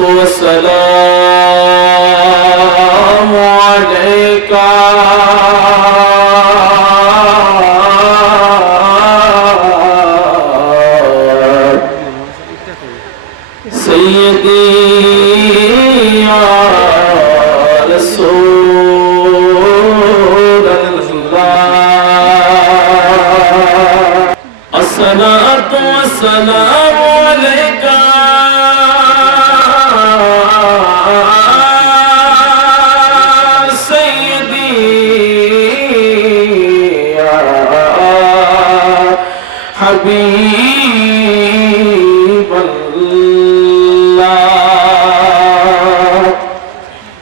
والسلام عليك سيدي يا رسول الله الصلاة والسلام عليك سيدي يا حبيب الله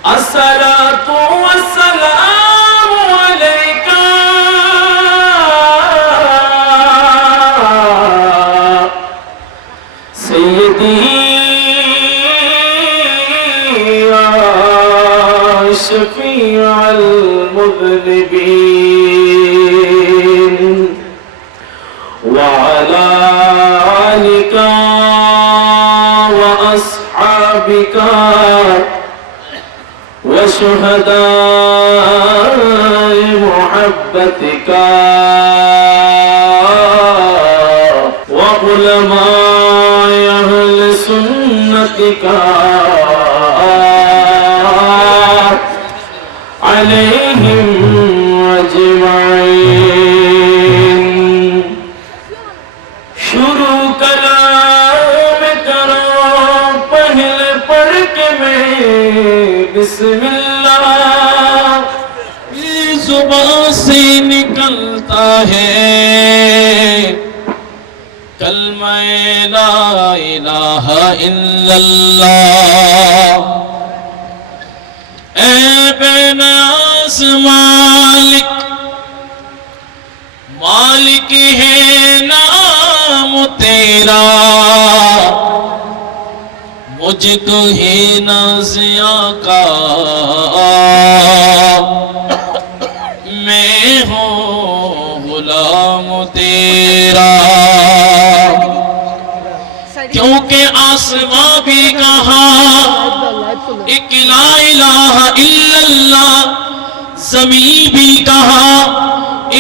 الصلاة والسلام عليك سيدي يا شفيع المذنبين وعلى آلك وأصحابك وشهداء محبتك وعلماء أهل سنتك عليهم أجمعين शुरू कलाम करो पहले पढ़ के मैं बिस्मिल्लाह जुबान से निकलता है कलमा ला इलाहा इल्लल्लाह ऐ बेनास मालिक मालिक है नाम तेरा मुझको है नाज़िया का मैं हूँ गुलाम तेरा क्योंकि आसमां भी कहा एक ला इलाहा इल्लल्लाह ज़मीन भी कहा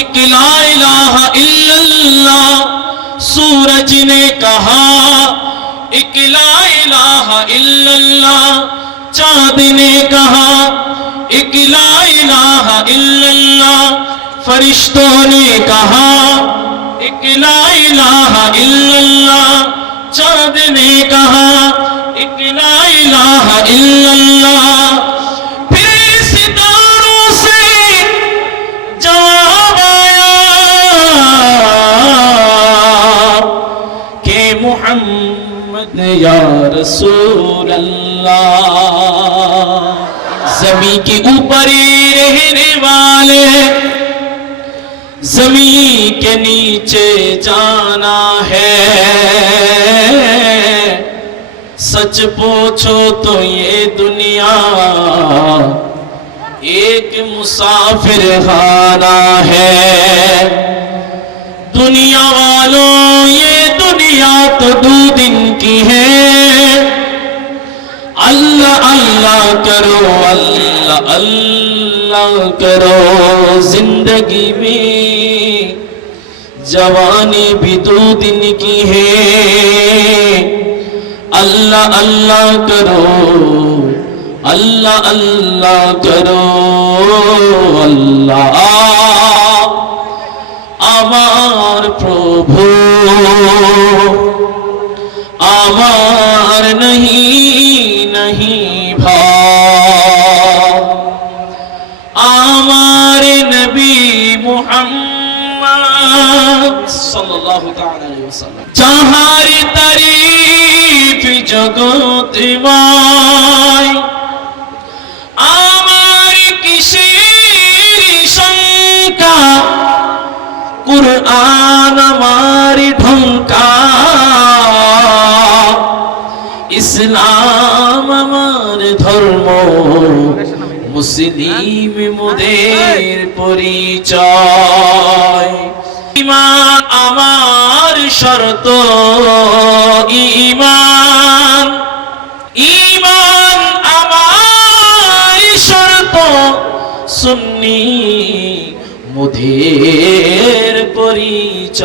एक ला इलाहा इल्लल्लाह सूरज ने कहा एक ला इलाहा इल्लल्लाह चाँद ने कहा एक ला इलाहा इल्लल्लाह फरिश्तों ने कहा एक ला इलाहा इल्लल्लाह चाँद ने कहा एक ला इलाहा इल्लल्लाह फिर सितारों से जवाब आया कि मुहम्मद या रसूल अल्लाह ज़मीन के ऊपर रहने वाले ज़मीन के नीचे जाना है सच पूछो तो ये दुनिया एक मुसाफिर खाना है दुनिया वालों ये दुनिया तो 2 दिन की है अल्लाह अल्लाह करो अल्लाह अल्लाह करो जिंदगी में जवानी भी 2 दिन की है अल्लाह अल्लाह करो अल्लाह अल्लाह करो अल्लाह আমার প্রভু আমার नहीं भाव আমার নবী মুহাম্মদ সাল্লাল্লাহু তাআলা আলাইহি ওয়াসাল্লাম যাহার তারিফ জগৎময় আমার কিসের শঙ্কা কুরআন আমার ঢঙ্কা ইসলাম আমার ধর্ম মুসলিম মোদের পরিচয় ঈমান আমার শর্ত ঈমান ঈমান আমার শর্ত সুন্নি মুদের পরিচয়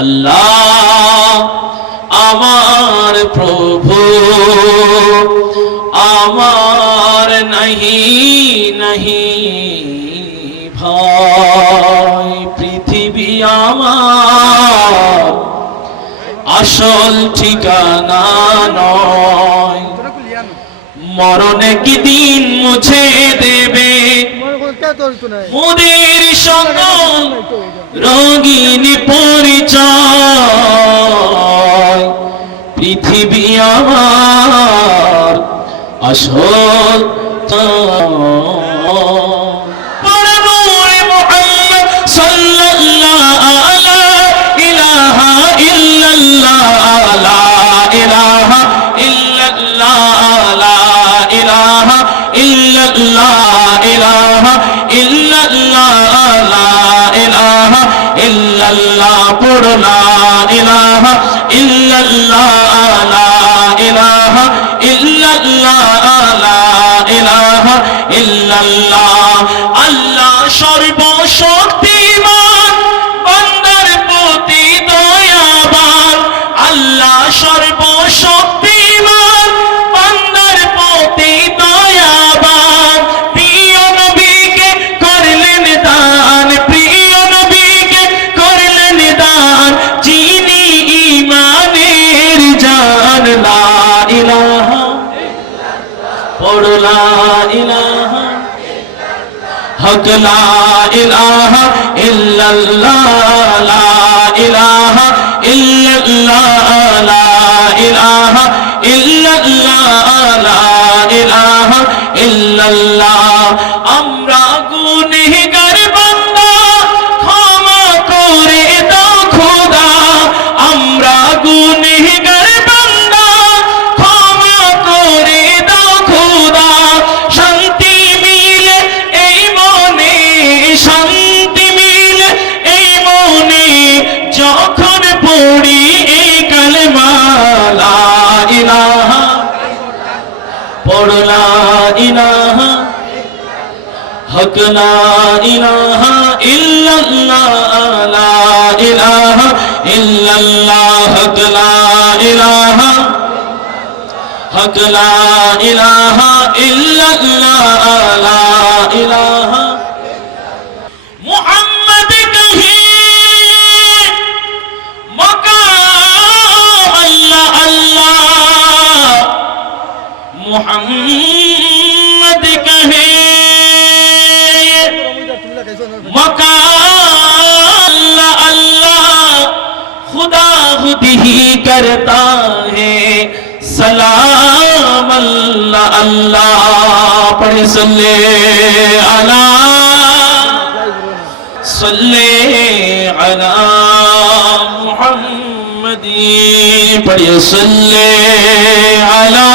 আল্লাহ আমার প্রভু আমার নাহি নাহি ভয় পৃথিবী আমার আসল ঠিকানা নয় মরণ একদিন মুছে দেবে মোদের সকল রঙিন পরিচয় পৃথিবী আমার আসল পড়ো লা ইলাহা ইল্লাল্লাহ লা ইলাহা ইল্লাল্লাহ লা ইলাহা ইল্লাল্লাহ আল্লাহ সর্বশক্তিমান বান্দার প্রতি দয়াবান আল্লাহ সর্বশক্তিমান বান্দার প্রতি দয়াবান প্রিয় নবীকে করলেন দান প্রিয় নবীকে করলেন দান যিনি ঈমানের জান লা ইলাহা পড়ো লা ইলাহা হক লা ইলাহা ইল্লাল্লাহ লা ইলাহা ইল্লাল্লাহ লা ইলাহা ইল্লাল্লাহ লা ইলাহা ইল্লাল্লাহ আমরা গুনাহগার বান্দা ক্ষমা করে দাও খোদা আমরা গুনাহগার বান্দা ক্ষমা করে দাও খোদা শান্তি মিলে এই মনে শান্তি মিলে এই মনে যখন পড়ি এই কালেমা লা ইলাহা পড়ো লা ইলাহা হক লা ইলাহা ইল্লাল্লাহ লা ইলাহা ইল্লাল্লাহ হক লা ইলাহা হক লা ইলাহা ইল্লাল্লাহ লা ইলাহা মুহাম্মদ কহে মাকাম আল্লাহ আল্লাহ মুহাম্মদ কহে अल्लाह अल्लाह खुदा खुद ही करता है सलाम अल्लाह अल्लाह पढ़े सल्ले अला मुहम्मदी पढ़े सल्ले अला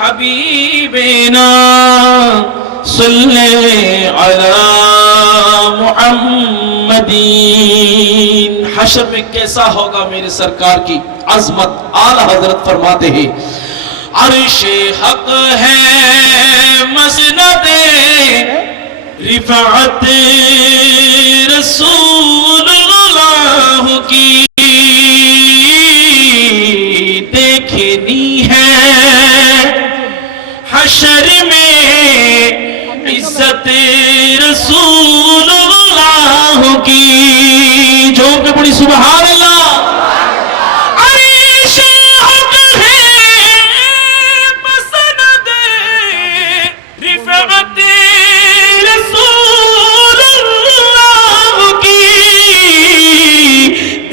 हबीबना सल्ले अला मुहम्मदीन हशर में कैसा होगा मेरे सरकार की अजमत आला हजरत फरमाते हैं अर्शे हक है मसनदे रिफात रसूलुल्लाह की देखनी है हशर में इज्जत रसूलुल्लाह की जोर पे पड़ी सुभान अल्लाह अर्शे हक है मसनद रिफअत रसूलुल्लाह की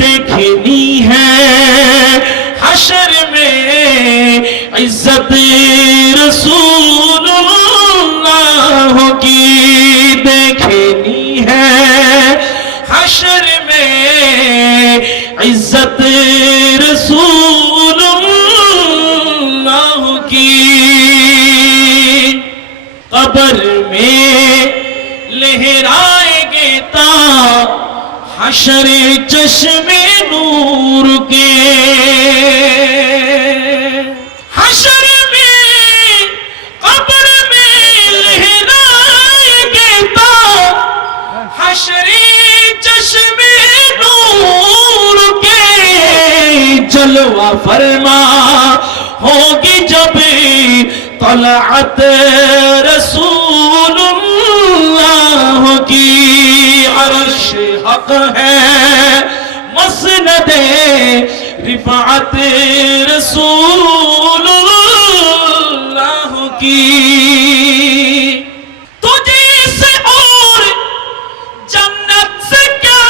देखनी है हशर में इज्जत रसूलुल्लाह की देखनी है हशर में इज्जत रसूलुल्लाह की कब्र में लहराएंगे ता हशर चश्मे नूर के जलवा फरमा होगी जब तलअत रसूलुल्लाह की। अर्श हक है मसनदे रिफात रसूलुल्लाह की। तुझे से और जन्नत से क्या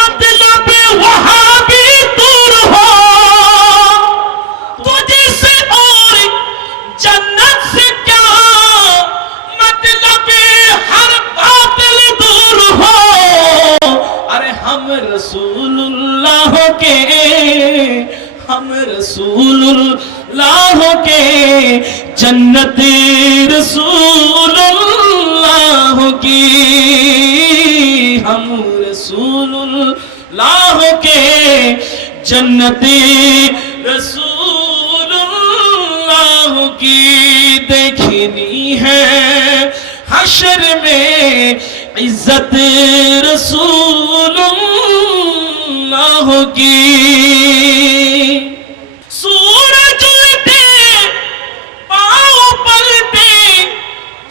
मतलब, वहां भी दूर हो। तुझे से और जन्नत से क्या मतलब, हर बातिल दूर हो। अरे हम रसूलुल्लाह के, हम रसूलुल्लाह के जन्नत रसूलुल्लाह की। हम रसूलुल्लाह के जन्नत रसूलुल्लाह की। देखनी है हशर में इज्जत रसूलुल्लाह की। सूरज उलटे पाँव पलटे,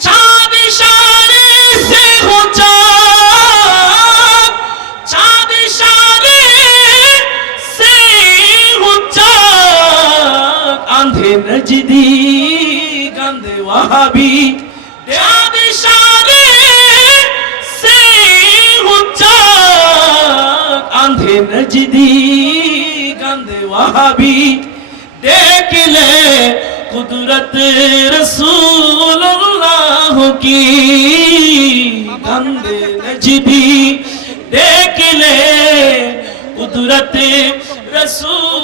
चाँद इशारे से हो चाँद, चाँद इशारे से हो चाँद। आंधे नजदी गंदे वहाबी, चाँद इशारे से हो चाँद। आंधे नजदी गंदे वहाबी, देख ले कुदरत रसूलुल्लाह की। गंदे नजदी देख ले कुदरत रसूलुल्लाह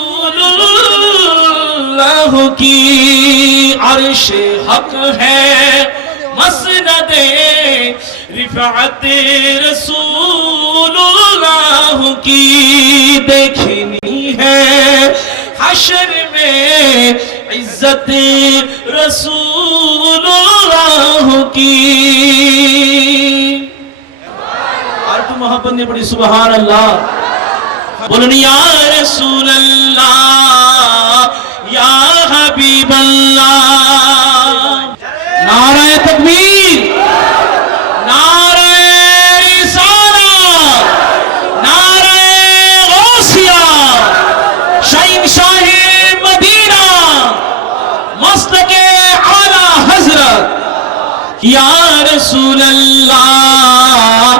की। अर्श हक है मसनदे रिफात रसूलुल्लाह की। देखनी है हशर में इज्जत रसूलुल्लाह की। और तू मोहब्बत ने पड़ी सुभान अल्लाह। बोलनी या रसूल अल्लाह या हबीब अल्लाह। नारे तकबीर, नारे रिसालत, नारे गौसिया, शहंशाहे मदीना, मस्तके आला हजरत। या रसूल अल्लाह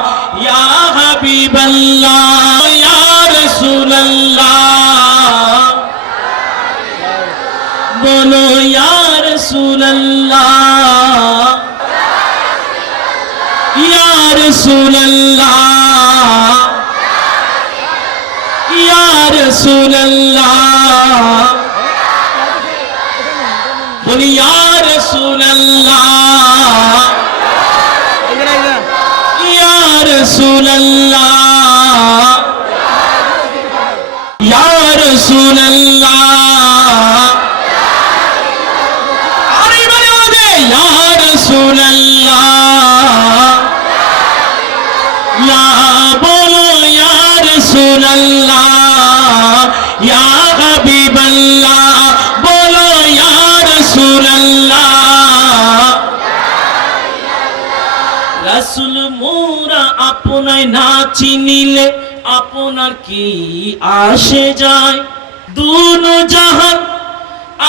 या हबीब अल्लाह, या रसूल अल्लाह। बोलो या रसूल अल्लाह, या रसूल अल्लाह, या रसूल अल्लाह। बोली या रसूल अल्लाह, या रसूल अल्लाह, या रसूल अल्लाह। अरे बड़े आगे या रसूल अल्लाह, या बोलो या रसूल अल्लाह, या हबीब अल्लाह। बोलो या रसूल अल्लाह। रसूल मोरा আপনায় না চিনিলে আপনার কি আসে যায়। দুনো জাহান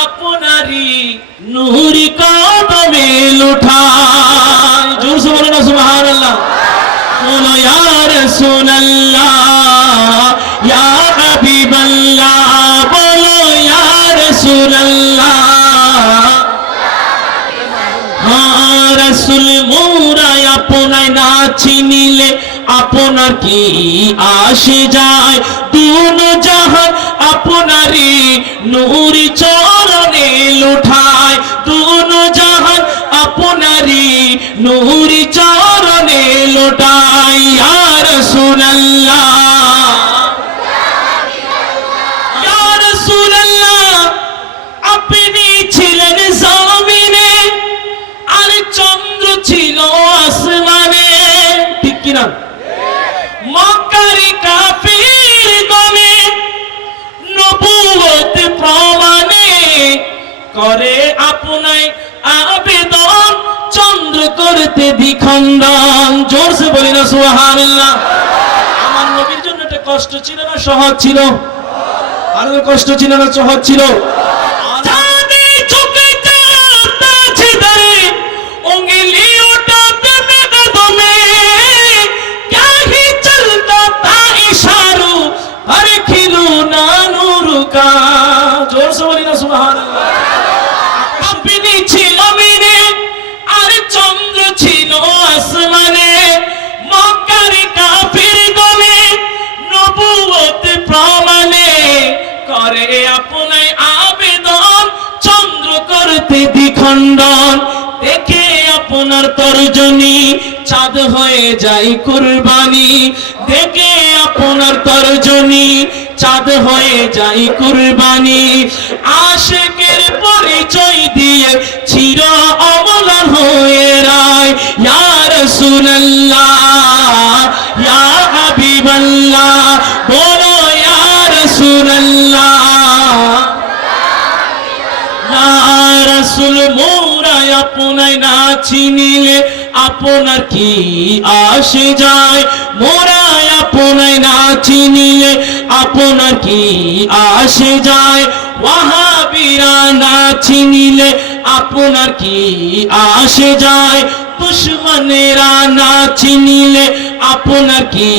আপনারই নূরি কদমে লুঠায়। জোর से बोलो ना सुभान अल्लाह। बोलो या रसूल अल्लाह या हबीब अल्लाह। बोलो या रसूल अल्लाह। हाँ रसूल मोरा আপনায় না চিনিলে আপনার কি আসে যায়। দুনো জাহান আপনারই নূরি চরণে লুঠায়। দুনো জাহান আপনারই নূরি চরণে লুঠায়। ইয়া রাসূলুল্লাহ, ইয়া রাসূলুল্লাহ। আপনি ছিলেন জমিনে আর চন্দ্র ছিল আসমানে। ঠিক কি না? মক্কার কাফির গমে নবুয়ত করে আপনায় আবেদন চন্দ্র করতে দ্বিখণ্ডন। জোরসে বলি না সুবহানাল্লাহ। আমার নবীর জন্য এটা কষ্ট ছিল না সহজ ছিল? আর কষ্ট ছিল না সহজ ছিল? জোরসে বলি না সুবহানাল্লাহ। আপনি ছিল মিনে আর চন্দ্র ছিল আসমানে, মক্কার কাফির দলে নবুয়ত প্রমাণে করে আপনায় আবেদন চন্দ্র করতে দ্বিখণ্ডন। দেখে আপনার তর্জনী চাঁদ হয়ে যায় কুরবানি, দেখে আপনার তর্জনী চাঁদ হয়ে যায় কুরবানি। আশিকের পরিচয় দিয়ে চির অমলান হয়ে রায় ইয়া রাসূলুল্লাহ ইয়া হাবিবাল্লাহ, বলো ইয়া রাসূলুল্লাহ ইয়া রাসূল। মোরা আপনায় না চিনিলে আপনার কি আসে যায়, মোরা আপনায় না চিনিলে আপনার কি আসে যায়। ওয়াহাবিরা না চিনিলে আপনার কি আসে যায়, দুশমনেরা না চিনিলে আপনার কি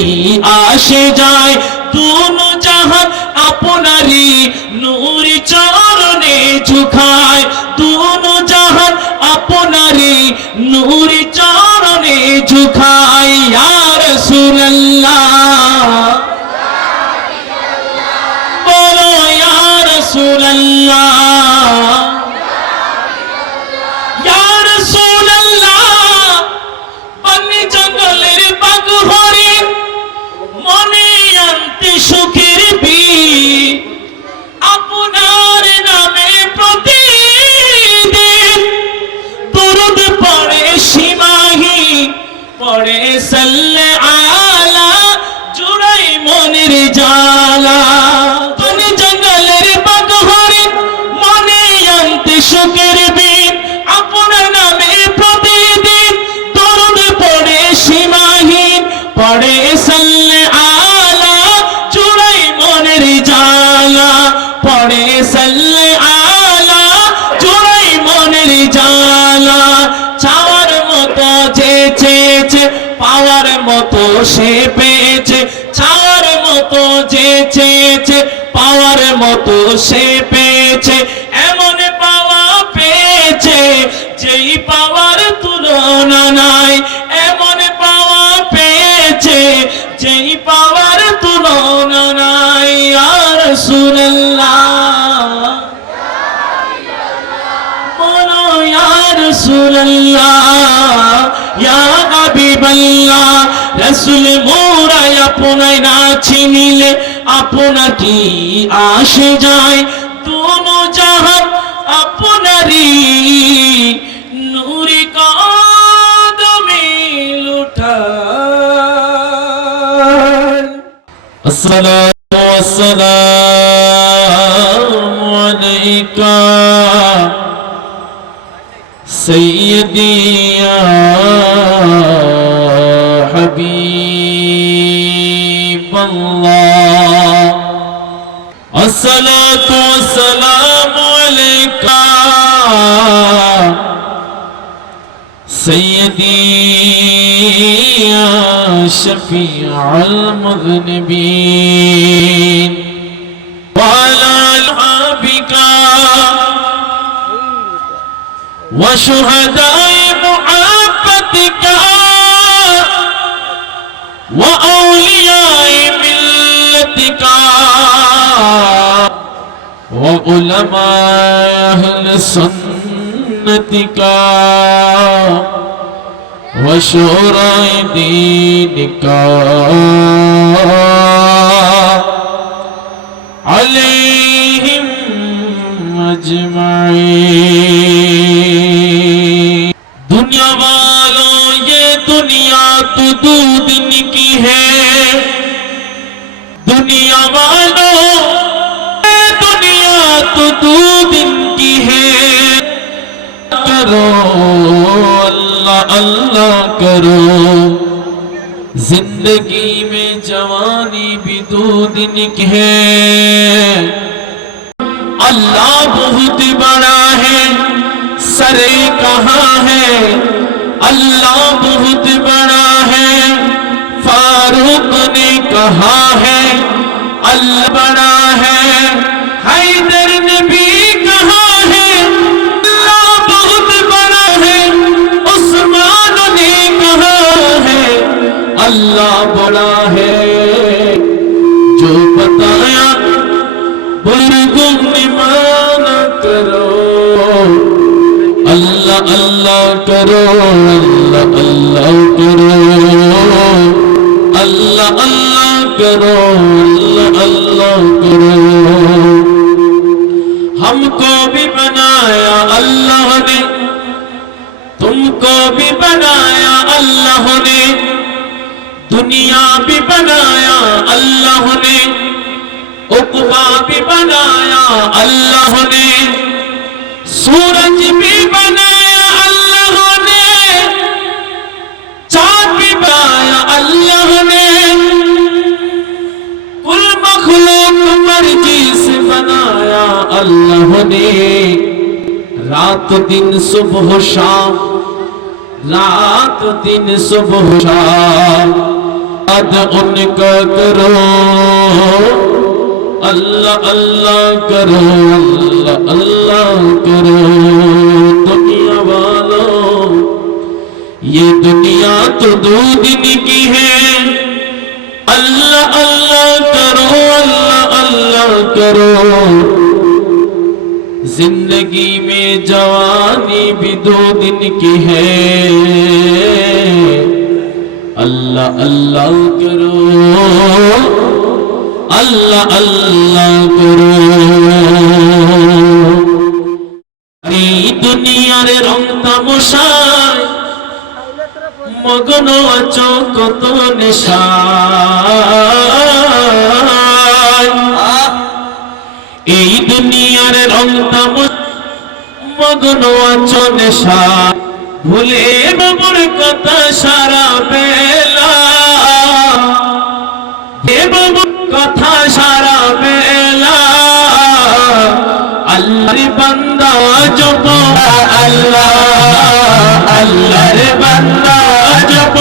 আসে যায়। দুনো জাহান আপনারই নূরি চরণে ঝুঁকায়, দুনো জাহান আপনারই নূরি চরণে ঝুঁকায় ইয়া রাসূলুল্লাহ, বলো ইয়া রাসূলুল্লাহ ইয়া রাসূলুল্লাহ। বনে জঙ্গলের বাঘ হরিণ মনে আনতে সুখের বীর, আপনার নামে প্রতিদিন দরুদ পড়ে সীমাহীন, পড়ে সাল্লে আলা জুড়াই মনের জালা। বনে জঙ্গলের বাঘ হরিণ মনে আনতে সুখের বীর, আপনার নামে প্রতিদিন দরুদ পড়ে সীমাহীন, পড়ে সাল্লে আলা জুড়াই মনের জালা, পড়ে সাল্লে আলা জুড়াই মনের জালা। চাওয়ার মতো যে চেয়েছে পাওয়ার মতো সে পেয়েছে, চাওয়ার মতো যে চেয়েছে পাওয়ার মতো সে পেয়েছে। এমন পাওয়া পেয়েছে যেই পাওয়ার তুলনা নাই, এমন পাওয়া পেয়েছে যেই পাওয়ার তুলনা নাই ইয়া রাসূলুল্লাহ, বলো ইয়া রাসূলুল্লাহ ইয়া হাবিবাল্লাহ। রাসূল মোরা আপনায় না চিনিলে আপনার কি আসে যায়, দুনো জাহান আপনারই নূরি কদমে লুঠায়। আসসালাতু ওয়াসসালামু আলাইকা সাইয়্যিদি ইয়া হাবিবাল্লাহ। আসসালাতু ওয়াসসালামু আলাইকা সাইয়্যিদি ইয়া শাফিউল মুযনিবিন ওয়া আলা আলহাবিকা ওয়া শুহাদাই মুহাব্বাতিকা ওয়া আউলিয়াই মিল্লাতিকা ওয়া উলামাই আহলি সুন্নাতিকা ওয়া শুরাই দীনিকা আলাইহিম अजमाइन। दुनिया वालों ये दुनिया तो 2 दिन की है, दुनिया वालों ये दुनिया तो 2 दिन की है। करो। जिंदगी में जवानी भी 2 दिन की है। अल्लाह बहुत बड़ा है, सरे कहाँ है? अल्लाह बहुत बड़ा है, फारूक ने कहा है। अल्लाह बड़ा है, हैदर ने भी कहा है। अल्लाह बहुत बड़ा है, उस्मान ने कहा है। अल्लाह बड़ा है, जो बताया बुजुर्गों ने माना करो। अल्लाह अल्लाह करो, अल्लाह अल्लाह करो, अल्लाह अल्लाह करो, अल्लाह अल्लाह करो। हमको भी बनाया अल्लाह ने, तुमको भी बनाया अल्लाह ने, दुनिया भी बनाया अल्लाह ने, उक़बा भी बनाया अल्लाह ने, सूरज भी बनाया अल्लाह ने, चाँद भी बनाया अल्लाह ने। कुल मखलूक मर्जी से बनाया अल्लाह ने। रात दिन सुबह शाम, रात दिन सुबह शाम अद उनका करो। अल्लाह अल्लाह करो, अल्लाह अल्लाह करो। दुनिया वालों, ये दुनिया तो 2 दिन की है। अल्लाह अल्लाह करो, अल्लाह अल्लाह करो। जिंदगी में जवानी भी 2 दिन की है। अल्लाह अल्लाह करो, अल्लाह अल्लाह करो। এই দুনিয়ার রং তামাশায় মগ্ন আছো কত নেশায়। এই দুনিয়ার রং তামাশায় মগ্ন আছো নেশায়। ভুলে বাবুর কথা সারা বেলা, কথা সারা বেলা। আল্লাহর বান্দা জপ আল্লাহ, আল্লাহর বান্দা জপ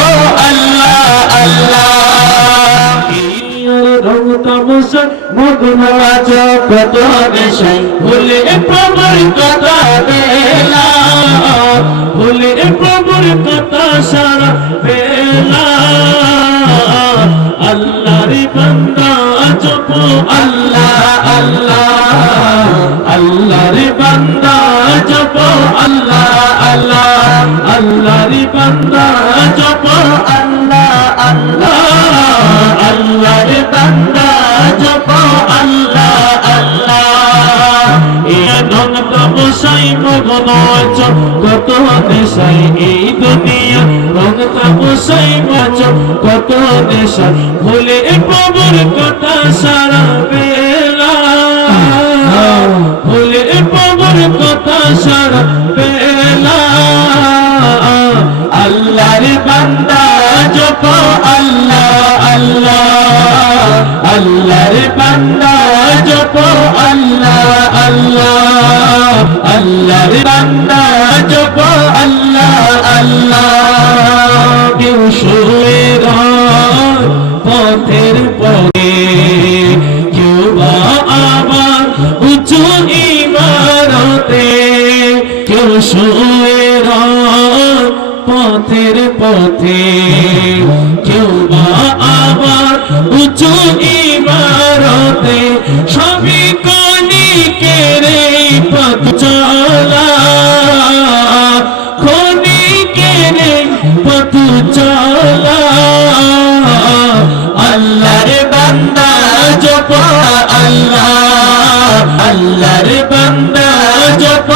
আল্লাহ আল্লাহ। রং তামাশা মগ্ন আছো কত নেশায়। ভুলে প্রভুর কথা বেলা, ভুলে প্রভুর কথা সারা বেলা। আল্লাহর বান্দা জপ আল্লাহ আল্লাহ, আল্লাহর বান্দা জপ আল্লাহ আল্লাহ, আল্লাহর বান্দা জপ আল্লাহ আল্লাহ, আল্লাহর বান্দা জপ আল্লাহ আল্লাহ। এই ধন তামাশায় মগ্ন আছো কত নেশায়। এই দুনিয়া রং তামাশায় আছো কত নেশায়। ভুলে প্রভুর কথা সারা বেলা, ভুলে প্রভুর কথা সারা বেলা। আল্লাহর বান্দা জপ আল্লাহ আল্লাহ, আল্লাহর বান্দা জপ আল্লাহ আল্লাহ, আল্লাহর বান্দা জপ আল্লাহ আল্লাহ। কেউ শুয়ে পথের পথে, কেউ বা আবার উঁচু ইমারতে। কেউ শুয়ে পথের পথে, কেউ বা আবার উঁচু ইমারতে। সবই ক্ষণিকের পথ চলা, ক্ষণিকের পথ চলা। আল্লাহর বান্দা জপ আল্লাহ, আল্লাহর বান্দা জপ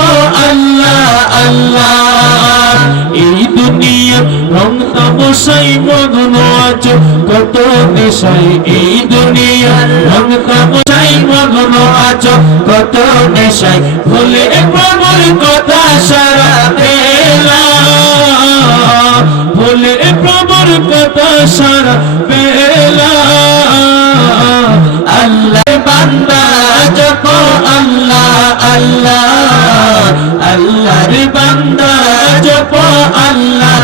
আল্লাহ আল্লাহ। এই দুনিয়া রং তামাশায় মগ্ন আছো কত নেশায়। এই দুনিয়া রং তামাশায় মগ্ন আছো কত নেশায়। ভুলে প্রভুর কথা সারা বেলা, ভুলে কথা সারা বেলা আল্লাহ বান্দা জপ আল্লাহ আল্লাহ আল্লাহর বান্দা জপ আল্লাহ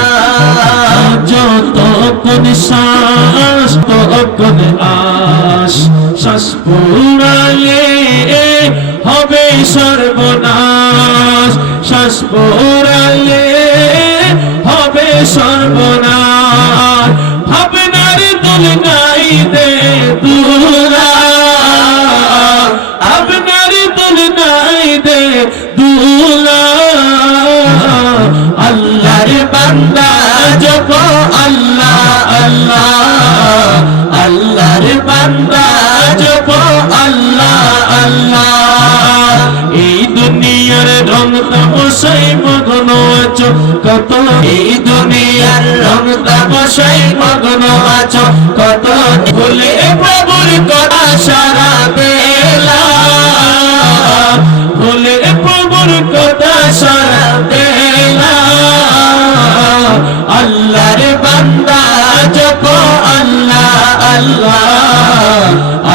যতক্ষণ শ্বাস ততক্ষণ আশ শ্বাস ফুরালে হবে সর্বনাশ শ্বাস ফুরালে হবে সর্বনাশ ভাবনার দুলনাই দে দুলা আপনার দুলনাই দে দুলা আল্লাহর বান্দা জপ আল্লাহ আল্লাহ আল্লাহর বান্দা জপ আল্লাহ আল্লাহ এই দুনিয়ার রং তামাশায় মগ্ন আছো কত এই দুনিয়ার রং তামাশায় মগ্ন আছো কত ভুলে প্রভুর কথা সারা বেলা ভুলে প্রভুর কথা সারা বেলা আল্লাহর বান্দা জপ আল্লাহ আল্লাহ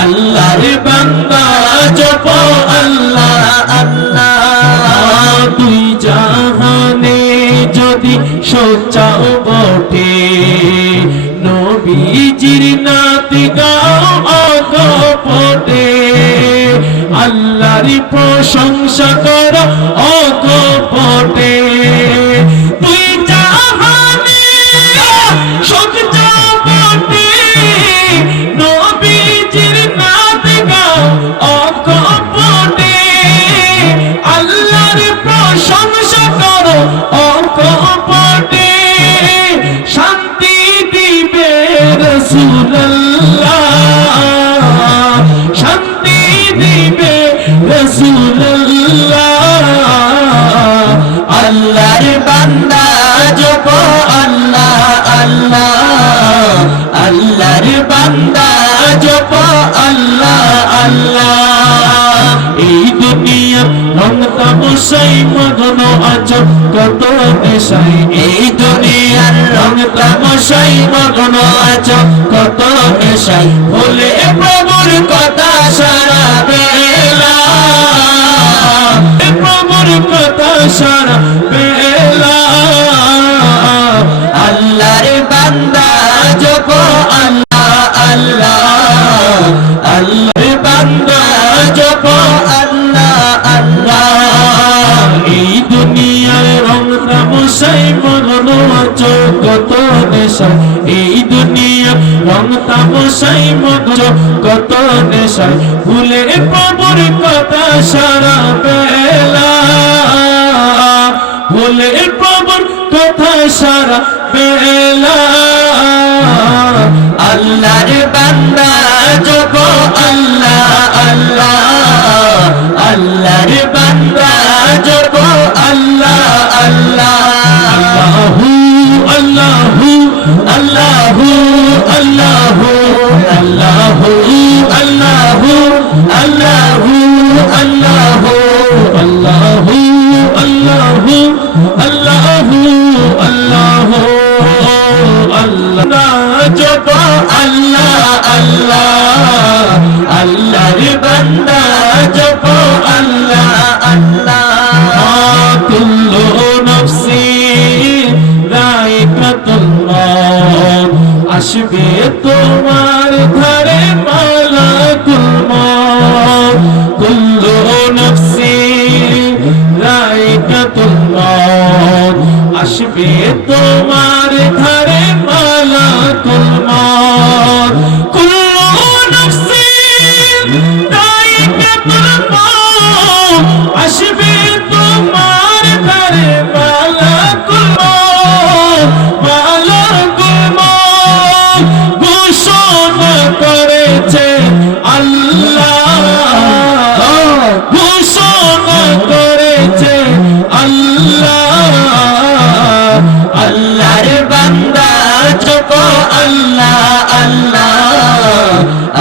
আল্লাহর বান্দা জপ আল্লাহ আল্লাহ দুই জাহানে যদি সোচাও বটে নবীজির নাত গাও অগপটে আল্লাহর প্রশংসা করো অগপটে দুই জাহানে সোচাও বটে নবীজির নাত গাও অগপটে আল্লাহর প্রশংসা করো অগপটে শান্তি দিবে রাসূলুল্লাহ শান্তি দিবে রাসূলুল্লাহ আল্লাহর বান্দা জপ আল্লাহ আল্লাহ আল্লাহর বান্দা জপ আল্লাহ আল্লাহ এই দুনিয়া রং তামাশায় মগ্ন আছো কত নেশায় এই দুনিয়ার রং তামাশায় মগ্ন আছো কত নেশায় ভুলে প্রভুর কথা সারা বেলা প্রভুর কথা সারা বেলা আল্লাহর বান্দা জপ আল্লাহ আল্লাহ আল্লাহর বান্দা জপ আল্লাহ আল্লাহ এই দুনিয়ার রং তামাশায় মগ্ন আছো কত নেশায় এই দুনিয়ার রং তামাশায় মগ্ন কত নেশায় ভুলে প্রভুর কথা সারা বেলা ভুলে প্রভুর কথা সারা বেলা আল্লাহর বান্দা জপ আল্লাহ আল্লাহ আল্লাহর বান্দা জপ আল্লাহ আল্লাহ আল্লাহু আল্লাহু আল্লাহু আল্লাহু আল্লাহু আল্লাহু আল্লাহু আল্লাহু আল্লাহু আল্লাহু আল্লাহু আল্লাহু আল্লাহ জপ আল্লাহ আল্লাহ আল্লাহর বান্দা জপ আল্লাহ আল্লাহ কুল্লু নাফসিন যায়িকাতুল মউত আসবে তোমার ঘরে মালাকুল মউত কুল্লু নাফসিন যায়িকাতুল মউত আসবে তোমার ঘরে মালাকুল মউত কুল্লু নাফসিন যায়িকাতুল মউত আসবে তোমার ঘরে মালাকুল মউত মালাকুল মউত ঘোষণা করেছে আল্লাহ ঘোষণা করেছে আল্লাহ আল্লাহর বান্দা জপ আল্লাহ আল্লাহ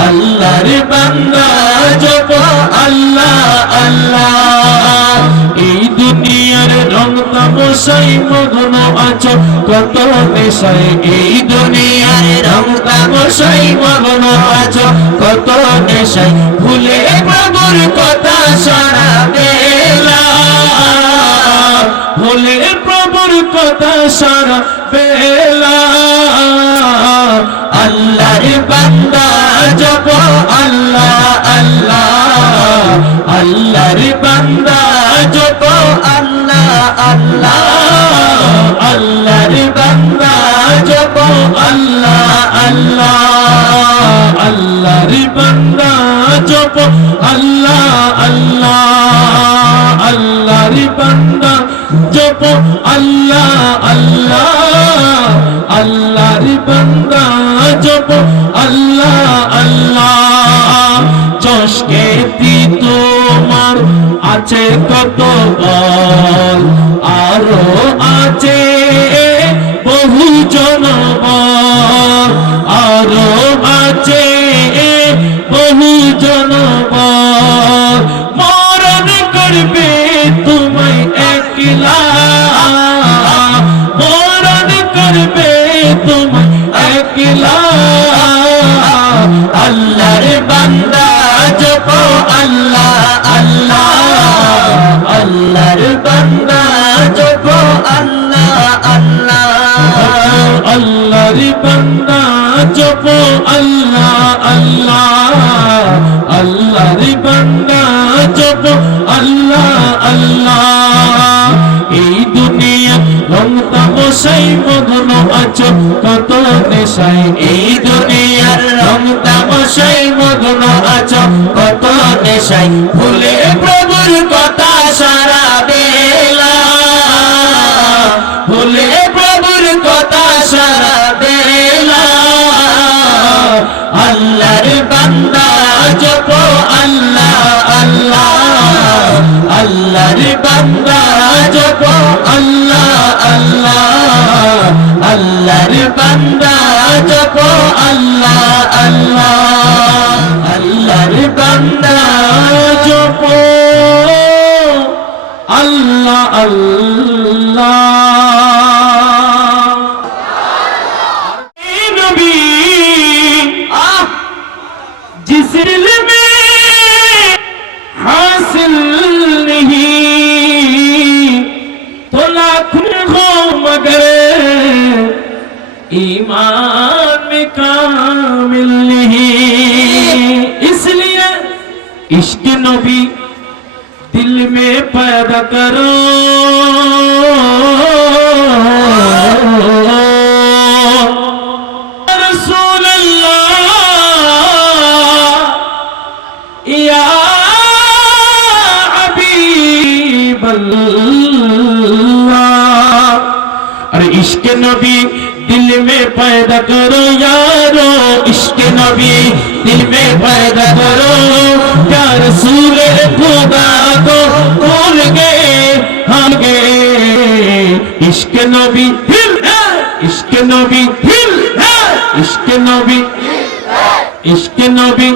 আল্লাহর বান্দা জপ আল্লাহ আল্লাহ এই দুনিয়ার রং তামাশায় মগ্ন আছো কত নেশায় এই দুনিয়ায় রং তামাশায় মগ্ন আছো কত নেশায় ভুলে প্রভুর কথা সারা বেলা ভুলে প্রভুর কথা সারা বেলা আল্লাহর বান্দা জপ আল্লাহ আল্লাহ আল্লাহর বান্দা জপ আল্লাহ আল্লাহ আল্লাহর বান্দা জপ আল্লাহ আল্লাহ আল্লাহর বান্দা জপ আল্লাহ আল্লাহ আল্লাহর বান্দা জপ আল্লাহ আল্লাহ আল্লাহর বান্দা জপ আল্লাহ আল্লাহ চশকে তোমার আছে কত বল আরো আছে বহু জনবল আরো আছে বহু জনবল মরণ করবে তোমায় একলা মরণ করবে তোমায় একলা আল্লাহর বান্দা জপ আল্লাহ আল্লাহ আল্লাহর বান্দা জপ আল্লাহ আল্লাহ আল্লাহর বান্দা জপ আল্লাহ আল্লাহ আল্লাহর বান্দা জপ আল্লাহ আল্লাহ এই দুনিয়া রং তামাশায় মগ্ন আছো কত নেশায় এই দুনিয়ার রং তামাশায় মগ্ন আছো কত নেশায় ভুলে প্রভুর কথা সারা বেলা ভুলে প্রভুর কথা সারা বেলা আল্লাহর বান্দা জপ আল্লাহ আল্লাহ আল্লাহর বান্দা জপ আল্লাহ আল্লাহ আল্লাহর বান্দা জপ আল্লাহ আল্লাহ আল্লাহর বান্দা জপ আল্লাহ আল্লাহ নবী जिस दिल में हासिल नहीं तो लाखों हो मगर ईमान में कामिल नहीं इसलिए इश्क नबी दिल में पैदा करो रसूल या हबीब अल्लाह अरे इश्क नबी दिल में पैदा करो यारो इश्क नबी दिल में पैदा करो क्या रसूल खुदा को भूल गए हम गए इश्क नबी दिल है इश्क नबी दिल है इश्क नबी इश्क नबी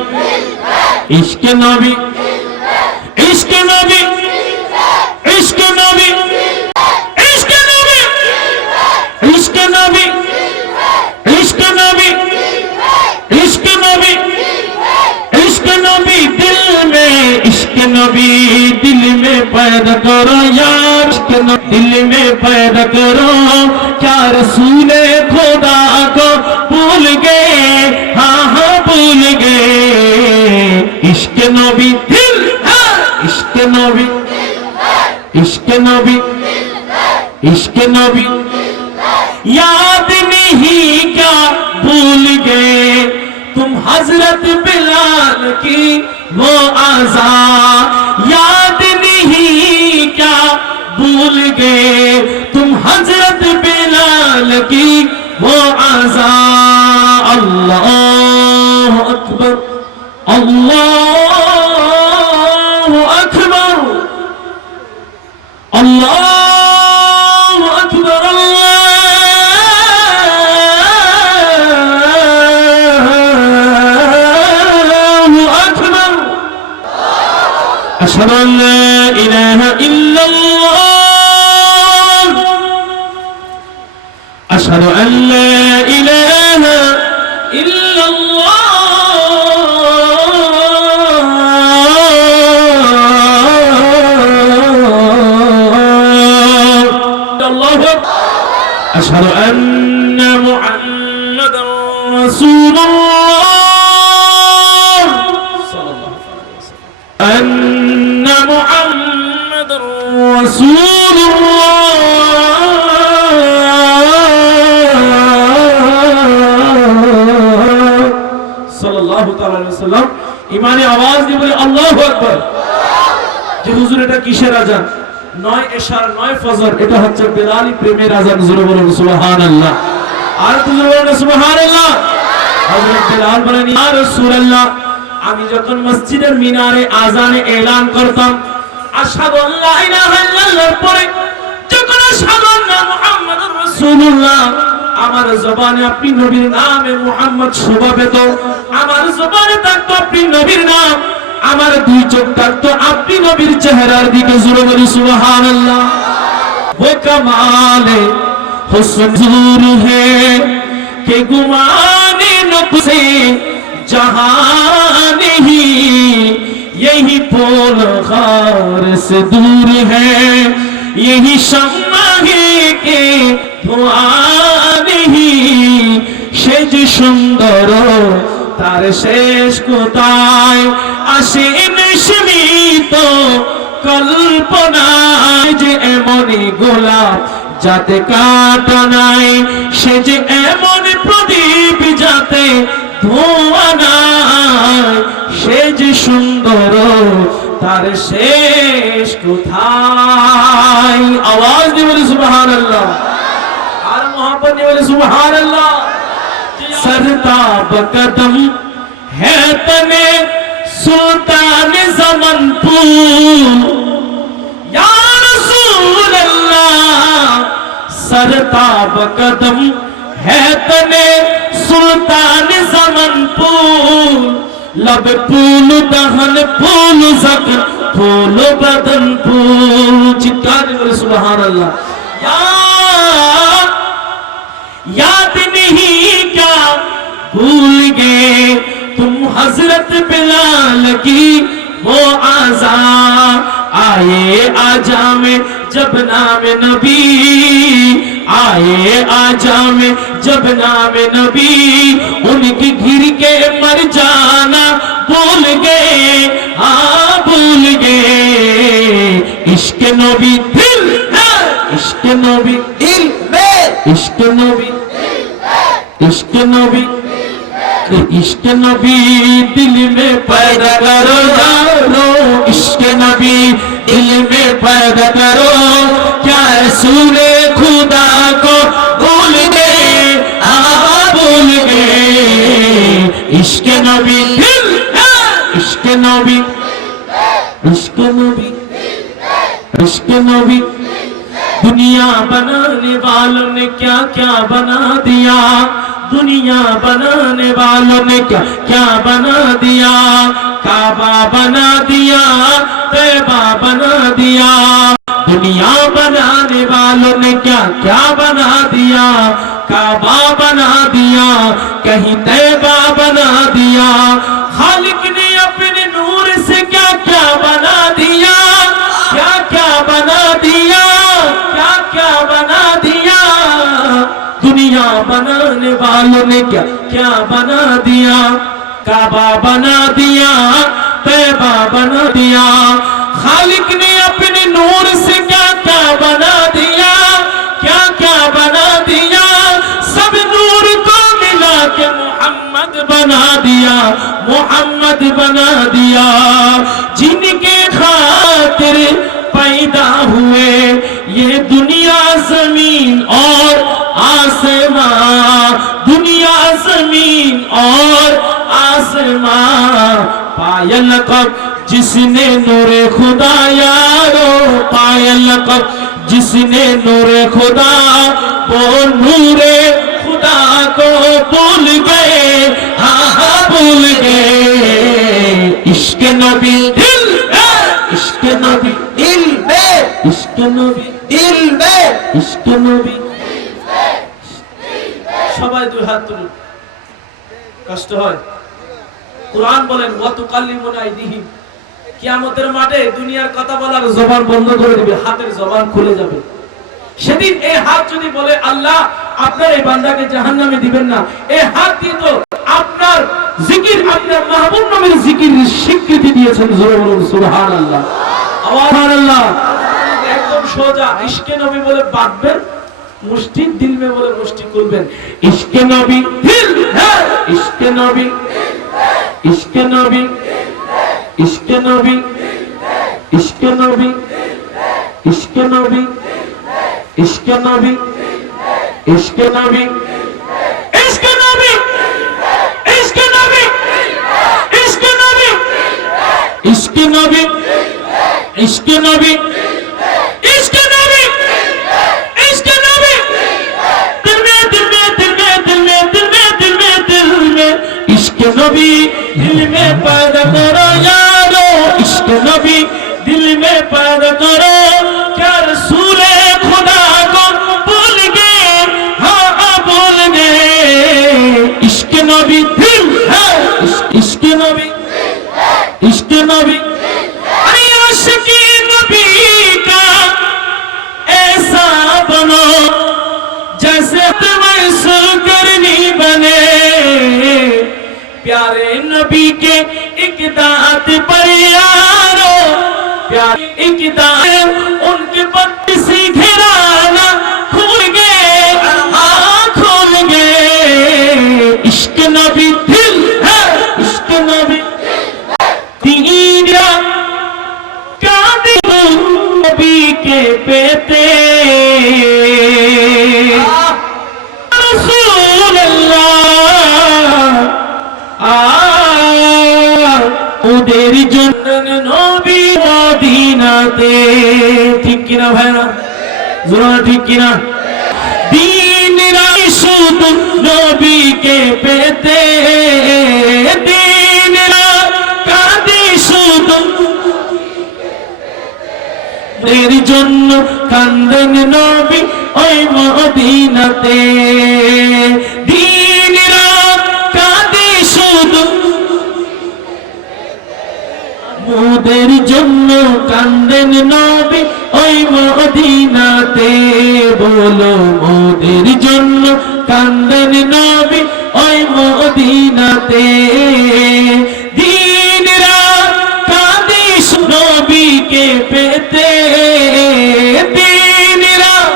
इश्क नबी इश्क नबी इश्क नबी इश्क नबी इश्क नबी इश्क नबी इश्क नबी इश्क नबी दिल में इश्क नबी दिल में पैदा करो यार इश्क नबी दिल में पैदा करो क्या रसूल खुदा को भूल गए हाँ हाँ भूल गए इश्क नबी दिल है इश्क नबी इश्क नबी इश्क नबी याद नहीं क्या भूल गए तुम हजरत बिलाल की वो आज़ान याद नहीं क्या भूल गए तुम हजरत बिलाल की वो आज़ान अल्लाह अकबर अल्लाहु अकबर अल्लाहु अकबर अल्लाहु अकबर अशहदु अन ला इलाहा इल्लल्लाह আশহাদু আল্লা ইলাহা ইল্লাল্লাহ أشهد أن محمدا رسول الله أن محمدا رسول الله صلى الله عليه وسلم ইমানে আওয়াজ দিয়ে বলে আল্লাহু আকবার। যে হুজুর এটা কিসের আজান? নয় এশার নয় ফজর, এটা হচ্ছে বেলালি প্রেমের আজান। জোরে বলুন সুবহানাল্লাহ। আর জোরে বলুন সুবহানাল্লাহ। হযরত বেলাল বলেন ইয়া রাসূলুল্লাহ, আমি যখন মসজিদের মিনারে আজানে এলান করতাম আশহাদু আল্লা ইলাহা ইল্লাল্লাহর পরে যখন আশহাদু আন্না মুহাম্মাদুর রাসূলুল্লাহ আমার জবানে আপনি নবীর নামে মুহাম্মদ শোভা পেত, আমার জবানে থাকতো আপনি নবীর নাম, আমার দুই চোখ থাকতো আপনি নবীর চেহারার দিকে। জোরে বলি সুবহানাল্লাহ। वो कमाले हुस्न ज़रूर है कि गुमाने नफ्से जहां नहीं, यही पोल खार से दूर है, यही शम्मा है कि धुआं नहीं, সে যে সুন্দর তার শেষ কোথায় আসে নিশমিত কল্পনায়, যে এমনই গোলাপ যাতে কাঁটা নাই, সে যে এমন প্রদীপ যাতে ধোঁয়া নাই, সে যে সুন্দর তার শেষ কোথায়। আওয়াজ দিয়ে বলি সুবহানাল্লাহ। আর মোহাম্মদ দিয়ে বলি সুবহানাল্লাহ। सरताब कदम है तने सुल्तान ज़मनपुर या रसूल अल्लाह, सरताब कदम है तने सुल्तान ज़मनपुर, लब फूल दहन फूल ज़ख्म फूल बदन फूल। चित्कार बोले सुभान अल्लाह। याद नहीं क्या भूल गए तुम हजरत बिलाल की वो आजा, आए आजा में जब नाम नबी, आए आजा में जब नाम नबी, उनकी घिर के मर जाना भूल गए, हाँ भूल गए। इश्क नबी दिल है, इश्क नबी दिल में, इश्क नबी, इश्क नबी, इश्क नबी दिल में पैदा करो जानो, इश्क नबी दिल में पैदा करो, क्या रसूले खुदा को भूल गए, भूल गए। इश्क नबी दिल है, इश्क नबी, इश्क नबी, इश्क नबी। दुनिया बनाने वालों ने क्या क्या बना दिया, दुनिया बनाने वालों ने क्या क्या बना दिया, काबा बना दिया, तैबा बना दिया। दुनिया बनाने वालों ने क्या क्या बना दिया, काबा बना दिया, कहीं तैबा बना दिया। खालिक ने अपने नूर से क्या क्या बना दिया, क्या क्या बना दिया, क्या क्या बना दिया। दुनिया बनाने वालों ने क्या क्या बना दिया, काबा बना दिया, तैबा बना दिया। खालिक ने अपने नूर से क्या क्या बना दिया, क्या क्या बना दिया। सब नूर को मिला के मोहम्मद बना दिया, मोहम्मद बना दिया। जिनके खातिर पैदा हुए ये दुनिया जमीन और आसमां, दुनिया जमीन और आसमां। पायल कब जिसने नूरे खुदा यारो, पायल कब जिसने नूरे खुदा, वो नूरे खुदा को भूल गए, हाँ हाँ भूल गए। इश्क नबी दिल में, इश्क नबी दिल में, इश्क नबी दिल में, इश्क नबी সবাই দুই হাত তুলুন। কষ্ট হয়? কুরআন বলেন ওয়া তুকাল্লিমুনা আইদিহিম, কিয়ামতের মাঠে দুনিয়ার কথা বলার জবান বন্ধ করে দিবে, হাতের জবান খুলে যাবে। সেদিন এই হাত যদি বলে আল্লাহ আপনার এই বান্দাকে জাহান্নামে দিবেন না, এই হাত দিয়ে তো আপনার জিকির, আপনার মাহবুব নবীর জিকির স্বীকৃতি দিয়েছেন। জোরে বলুন সুবহানাল্লাহ, সুবহানাল্লাহ। একদম সোজা ইশকে নবী বলে বাঁধবেন, মুষ্টি দিল মে বলে মুষ্টি খুলবেন। ইশকে নবী দিল है, ইশকে নবী, ইশকে নবী, ইশকে নবী, ইশকে নবী, ইশকে নবী, ইশকে নবী, ইশকে নবী, ইশকে নবী, ইশকে নবী, ইশকে নবী, ইশকে নবী, ইশকে নবী, ইশকে নবী, ইশকে নবী, दिल में दिल में दिल में दिल में दिल में दिल में दिल में इश्क नबी दिल में पैदा करो यारो, इश्क नबी दिल में पैदा करो। क्या रसूल खुदा को भूल गए? हाँ भूल गए। इश्क नबी दिल है, इश्क नबी, इश्क नबी, अरे आशिकी नबी का ऐसा बनो जैसे तुम्हें सुकरनी बने। प्यारे नबी के इक़दात पर यारो, प्यारे इक़दात उनके पत्ती से घिराना खुल गए, खुल गए। इश्क नबी दिल है, इश्क नबी दीना का दिल नबी के पेते रसूल अल्लाह ওদের জন্য নবী মদিনাতে। ঠিক কিনা ভাইরা, জোরে ঠিক কিনা? দিন রাত শুধু নবীকে পেতে, দিন রাত কাঁদি শুধু এর জন্য, কান্দেন নবী ওই মদিনাতে। দিন রাত কাঁদি শুধু মোদের জন্য, কান্দেন নবী ওই মদিনাতে। বলো মোদের জন্য কান্দেন নবী ওই মদিনাতে। দিন রাত কাঁদি নবীকে পেতে, দিন রাত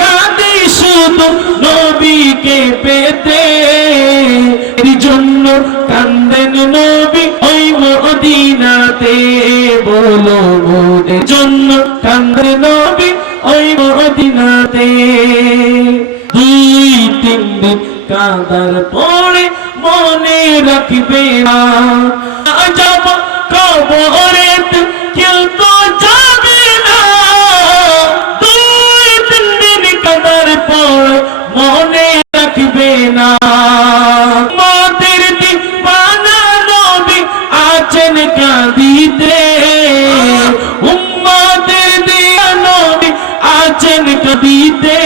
কাঁদি শুধু নবীকে পেতে। এর জন্য কান্দেন নবী ওই মদিনাতে। বলো মোদের জন্য কান্দেন নবী ওই মদিনাতে। দুই তিন দিন কাঁদার পরে মনে রাখবে না, যাব কবরেতে কেউ তো যাবে না। দুই তিন দিন কাঁদার পরে মনে রাখবে না। মাদের দিবানা নবী আছেন কাঁদিতে, উম্মতের দিবানা নবী আছেন কাঁদিতে।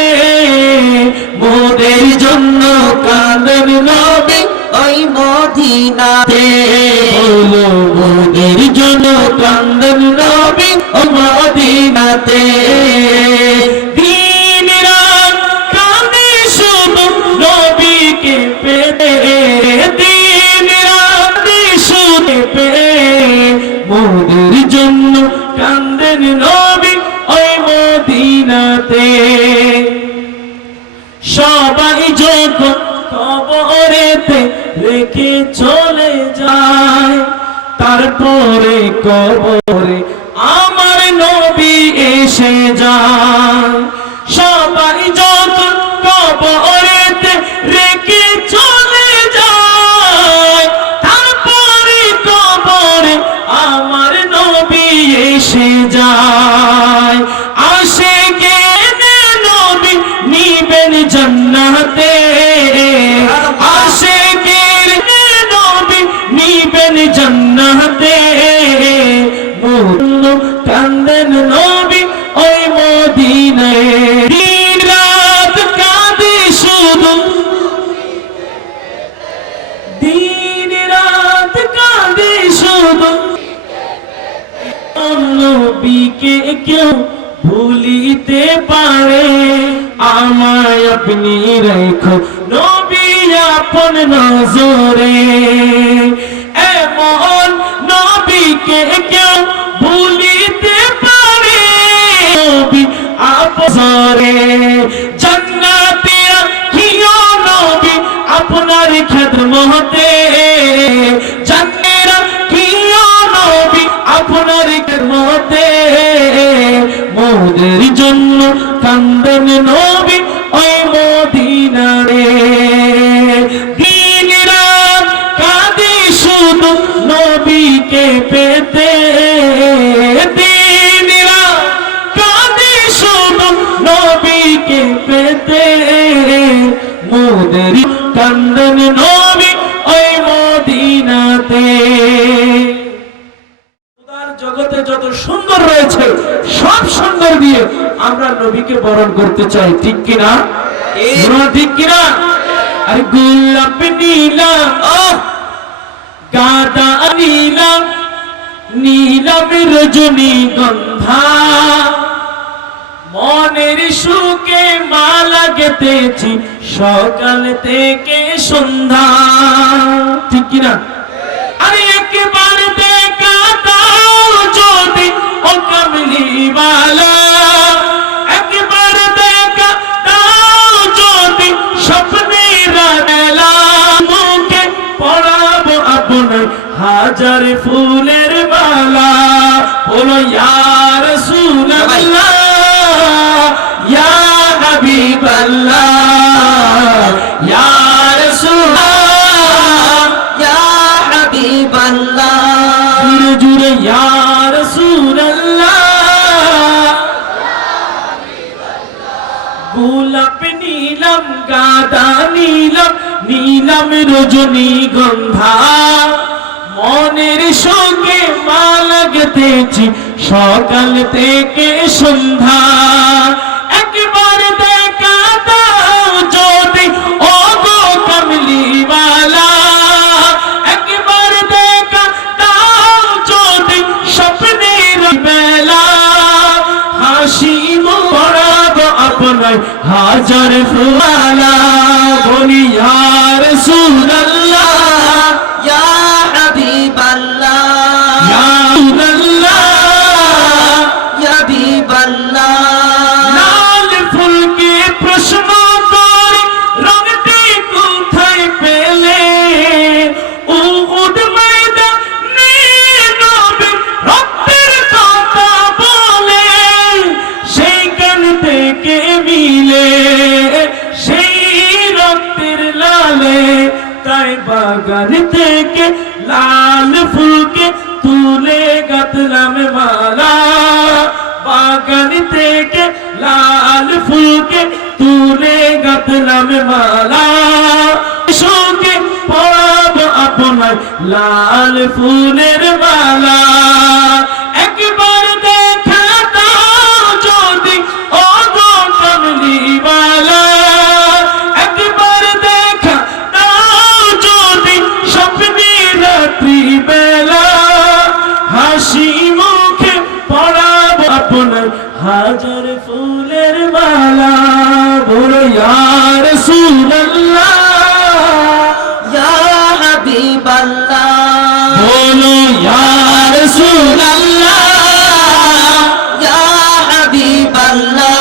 মোদের জন্য কাঁদেন নবী ওই মদিনাতে। বলো মোদের জন্য কাঁদেন নবী ওই মদিনাতে। দিন রাত কাঁদে শুধু নবীকে পেতে, দিন রাত শুধু পেতে। মোদের জন্য কাঁদেন নবী ওই মদিনাতে। সবাই যখন কবরেতে রেখে চলে যায়, তারপরে কবরে আমার নবী এসে যায়। সবাই যখন কবরেতে রেখে চলে যায়, তারপরে কবরে আমার নবী এসে যায়। আশিকে নবী নিবেন জান্নাতে, আশিকের নবী নিবেন জান্নাতে। কান্দেন নবী ওই মদিনায়। কেউ ভুলিতে পারে আমায় আপনি রেখো নবী আপন নজরে এমন নবীকে কেউ ভুলিতে পারে নবী আপসরে জান্নাতে কিও নবী আপনার খিদমতে জান্নাতে কিও নবী আপনার খিদমতে মোদের জন্য কান্দেন নবী ওই মদিনারে দিন রাত কাঁদে শুধু নবীকে পেতে দিন রাত কাঁদে শুধু নবীকে পেতে মোদের কান্দেন নবী ওই মদিনাতে জগতে যত সুন্দর রয়েছে সব সুন্দর দিয়ে আমরা নবীকে বরণ করতে চাই ঠিক কিনা ঠিক কিনা আর গোলাপ নীলাম গাঁদা নীলাম নীলাম রজনীগন্ধা মনের সুখে মালা গেঁথেছি সকাল থেকে সন্ধ্যা ঠিক কিনা আরে একবার দেখা যদি ও কামলিওয়ালা একবার দেখা দাও যদি স্বপ্নের মেলা মুখে পড়াবো আপনার হাজার ফুলের মালা বলো ইয়া রাসূলুল্লাহ ইয়া হাবিবাল্লাহ ইয়া রাসূলুল্লাহ ইয়া হাবিবাল্লাহ জুড়ে ইয়া রাসূলুল্লাহ গোলাপ নীলাম গাঁদা নীলাম নীলাম রজনীগন্ধা মনের সঙ্গে মালা গেঁথেছি সকাল থেকে সন্ধ্যা একবার দেখা দাও যদি ও গো কামলিওয়ালা একবার দেখা দাও যদি স্বপ্নের বেলা হাসি পড়াবো আপনার হাজার ফুলালা বলি ইয়া রাসূলুল্লাহ ইয়া হাবিবাল্লাহ ইয়া রাসূলুল্লাহ ইয়া হাবিবাল্লাহ লাল ফুলকে প্রশ্ন করে রংটি কোথায় পেলে উহুদ ময়দানে নবী রক্তের কথা বলে সেইখান থেকে মিলে সেই রক্তের লালে তাই বাগান থেকে লাল ফুলকে তুলে গাঁথলাম মালা বাগান থেকে লাল ফুলকে তুলে গাঁথলাম মালা সঙ্গে পড়াবো আপনার লাল ফুলের মালা একবার দেখা দাও যদি ও গো কামলিওয়ালা একবার দেখা দাও যদি স্বপ্নে রাত্রি বেলা হাসি মুখে পড়াবো আপনার হাজার ফুলের মালা বলো ইয়া রাসূলুল্লাহ ইয়া হাবিবাল্লাহ বলো ইয়া রাসূলুল্লাহ ইয়া হাবিবাল্লাহ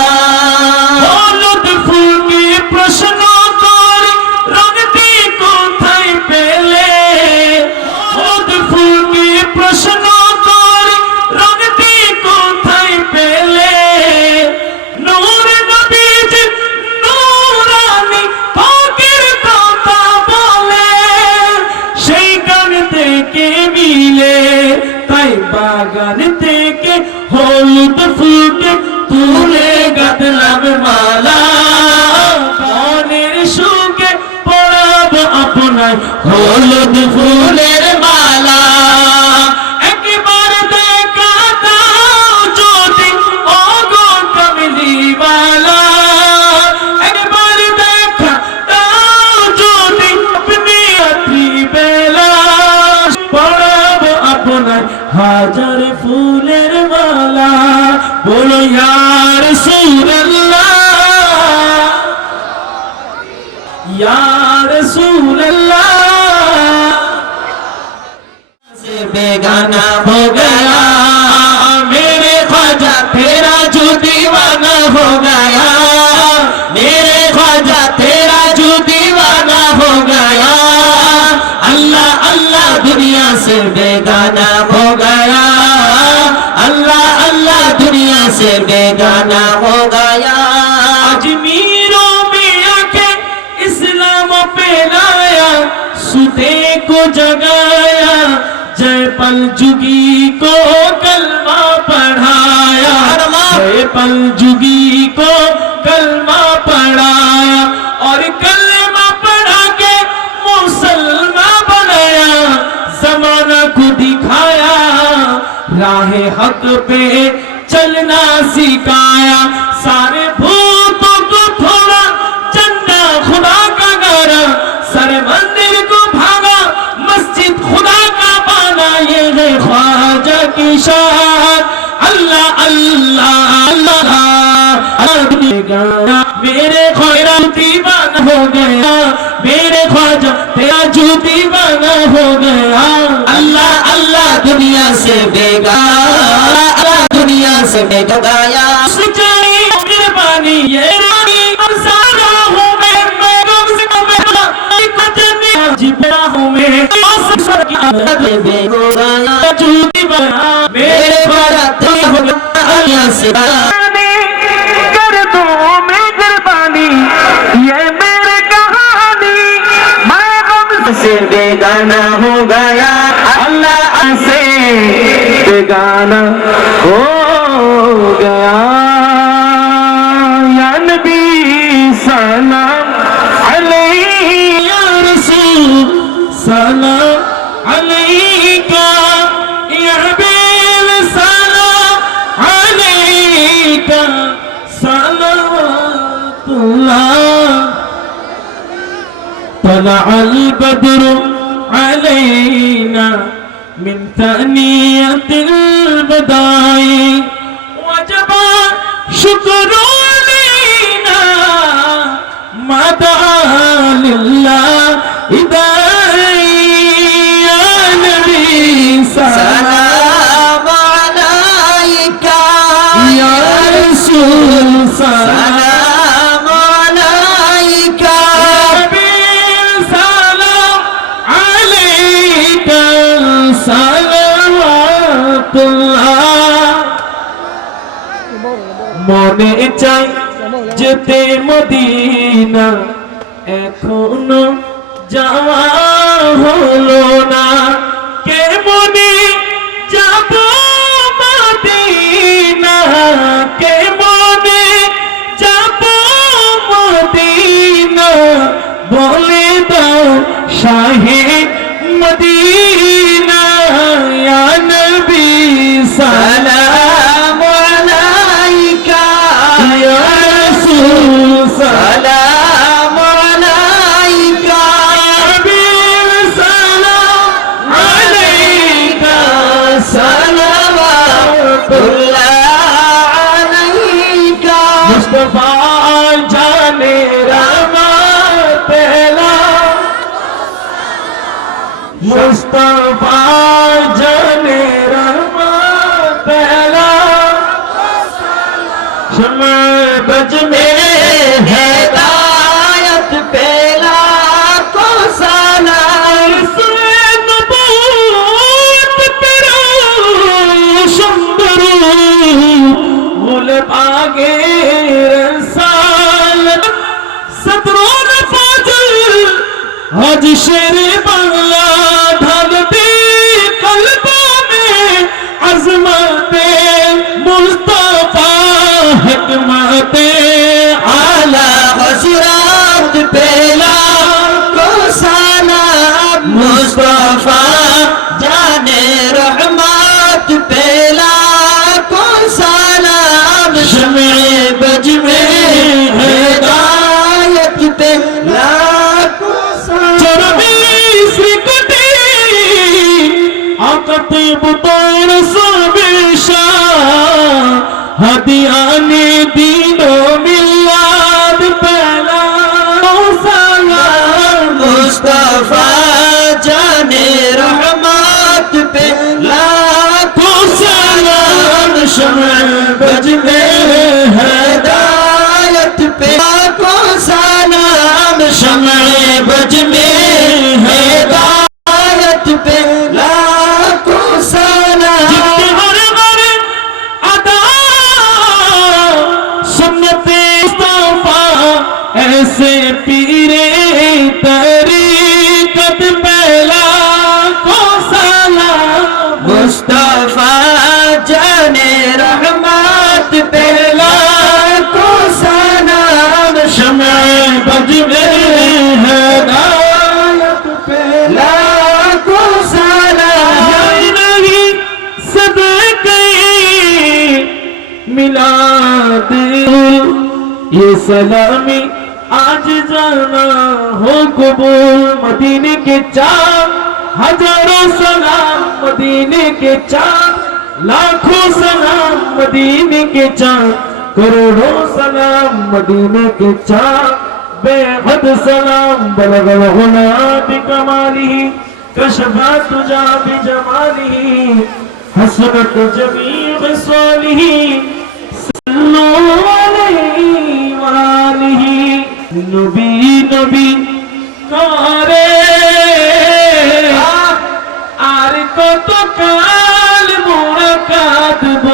হলুদ ফুলকে প্রশ্ন করে রংটি কোথায় পেলে হলুদ ফুলকে প্রশ্ন করে রংটি কোথায় পেলে নূর নবীজি নূরানি পাকের কথা বলে সেইখান থেকে মিলে তাই বাগান থেকে হলুদ ফুলকে তুলে গাঁথলাম মালা মনের সুখে পড়াবো আপনার হলুদ ফুলের মালা একবার দেখা দাও যদি ও গো কামলিওয়ালা একবার দেখা দাও যদি আপনি রাত্রি বেলা পড়াবো আপনার হাজার ফুলের মালা या रसूल अल्लाह या रसूल अल्लाह से बेगाना हो गया मेरे ख्वाजा तेरा जो दीवाना हो गया मेरे ख्वाजा तेरा जो दीवाना हो गया अल्लाह अल्लाह दुनिया से बेगाना हो गया अल्लाह अल्लाह दुनिया से बेगाना हो गया अजमीरों में आके इस्लाम पे लाया सुते को जगाया जय पलजुगी को कलमा पढ़ाया जय पलजुगी को कलमा पढ़ाया और कलमा पढ़ा के मुसलमान बनाया जमाना को दिखाया राहे हक पे चलना सिखाया सारे भूतों को थोड़ा चंदा खुदा का गारा सारे मंदिर को भागा मस्जिद खुदा का बाना ये है ख्वाजा की शान अल्लाह अल्लाह अल्लाह मेरे ख्वाजा दीवाना हो गया मेरे ख्वाजा तेरा जो दीवाना हो गया अल्लाह अल्लाह दुनिया से बेगाना अल्लाह दुनिया से बेगाया सच्चाई मेहरबानी ये रानी सारा हूँ मैं गम से जिबरा हूँ मैं बेगाना जो दीवाना मेरे ख्वाजा तेरा हो गया से कर दो मेहरबानी ये मेरे कहानी मैं गम से बेगाना हो गया अल्लाह से बेगाना हो गया या नबी सलाम अलैहि या रसूल सलाम अलैका या हबीब सलाम अलैका सलावतुल्लाह طلع البدر علينا من ثنية البداء وجب شكر علينا ما دعا لله يا نبي سلام عليك يا رسول سلام মনে চাই যেতে মদিনা এখনো যাওয়া হলো না কেমনে যাব মদিনা কেমনে যাব মদিনা বলে দাও শাহে মদিনা ইয়া নবী সালাম আলাইকা ইয়া রাসূল সালাম আলাইকা ইয়া হাবিব সালাম আলাইকা সালাওয়াতুল্লাহ আলাইকা মুস্তাফা জানে রহমত পেলা मुस्तफा जाने रहमत पहला शम्मा बज में हिदायत पहला को साला नबूत तेरा शंबरू गुल आगे रसाल सदरों फाजल हज शेर बांग्ला ढलती कल्बों में अज़मते मुस्तफा हिकमते आला हसरत पेला को सलाम मुस्तफा जाने रहमत पेला को सलाम शमे बज में हिदायत पेला को सलाम आने दीनो मिलाद पहला सलाम मुस्तफा जाने रहमत पे लाखों सलाम शम्अ बज में हिदायत पे लाखों सलाम शम्अ बज में हिदायत पे लाखों सलाम हर हर अदा सुन्नते मुस्तफा ऐसे पीरे तरीकत पहला को सलाम मुस्तफा जाने रहमत पे लाखों सलाम शम्अ बज में हिदायत पे लाखों सलाम नहीं सदके मिलाद ये सलामी आज जाना हो कबूल मदीने के चाँद हजारों सलाम मदीने के चाँद लाखों सलाम मदीने के चाँद करोड़ों सलाम मदीने के चाँद बेहद सलाम बलगल हुना बिकमालिही कशफा तुजा बिजमालिही हसनत जमीअ खिसालिही सल्लू अलैहि वालिही नबी नबी करे আর কত কাল মোরা কাঁদব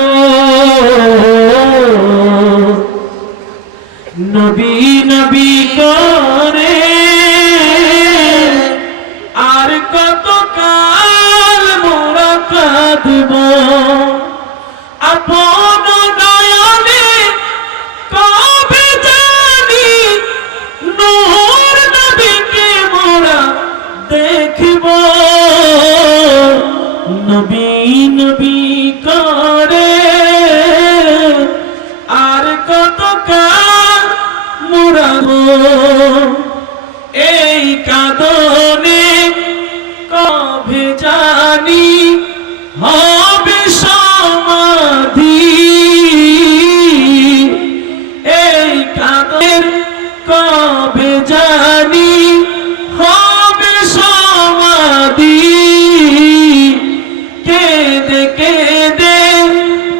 নবী নবী করে আর কত কাল মোরা কাঁদব আপন নয়নে কবে জানি নূর নবীকে মোরা দেখব নবী নবী করে আর কত কাল মুড়াবো এই কাঁদনে কবে জানি হবে সমাধি এই কাঁদনের কবে জানি হবে সমাধি কেঁদে কেঁদে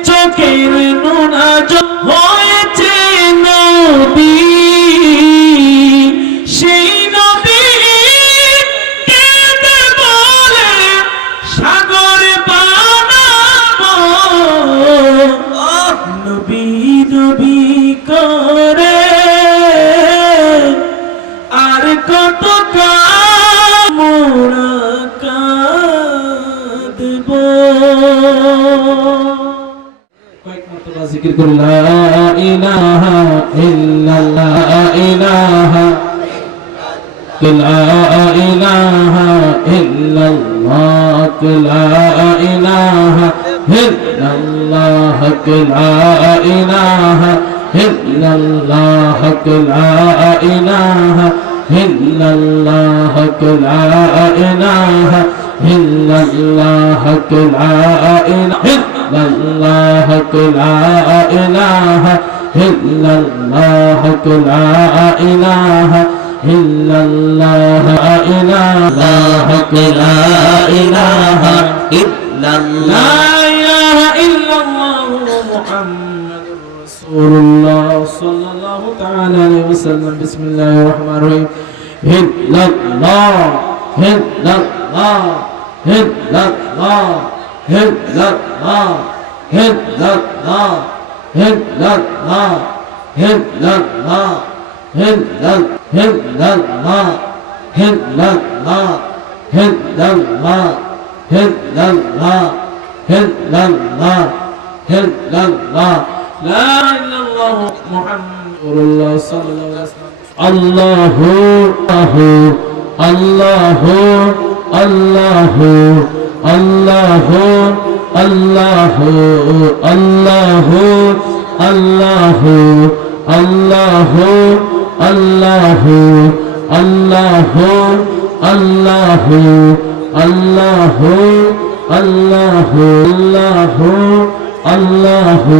চোখের নোনা হয়েছে নদী সেই নদী কেঁদে বলে সাগর বানাবো নবী নবী করে আর কত মোরা কাঁদব কয়েক মর্তবা জিকির করুন লা ইলাহা ইল্লাল্লাহ লা ইলাহা লা ইলাহা ইল্লাল্লাহ লা ইলাহা ইল্লাল্লাহ লা ইলাহা ইল্লাল্লাহ লা ইলাহা ইল্লাল্লাহ লা ইলাহা ইল্লাল্লাহ লা ইলাহা ইল্লাল্লাহ লা ইলাহা ইল্লাল্লাহ লা ইলাহা ইল্লাল্লাহ লা ইলাহা ইল্লাল্লাহ লা ইলাহা ইল্লাল্লাহ মুহাম্মাদুর রাসূলুল্লাহ সাল্লাল্লাহু তাআলা আলাইহি ওয়াসাল্লাম বিসমিল্লাহির রহমানির রহিম ইল্লাল্লাহ ইল্লাল্লাহ ইল্লাল্লাহ ইল্লাল্লাহ ইল্লাল্লাহ ইল্লাল্লাহ ইল্লাল্লাহ ইল্লাল্লাহ ইল্লাল্লাহ ইল্লাল্লাহ ইল্লাল্লাহ ইল্লাল্লাহ ইল্লাল্লাহ লা ইলাহা মুহাম্মাদুর রাসূলুল্লাহ আল্লাহু আল্লাহু আল্লাহু আল্লাহু আল্লাহু আল্লাহু আল্লাহু আল্লাহু আল্লাহু আল্লাহু আল্লাহু আল্লাহু আল্লাহু আল্লাহু আল্লাহু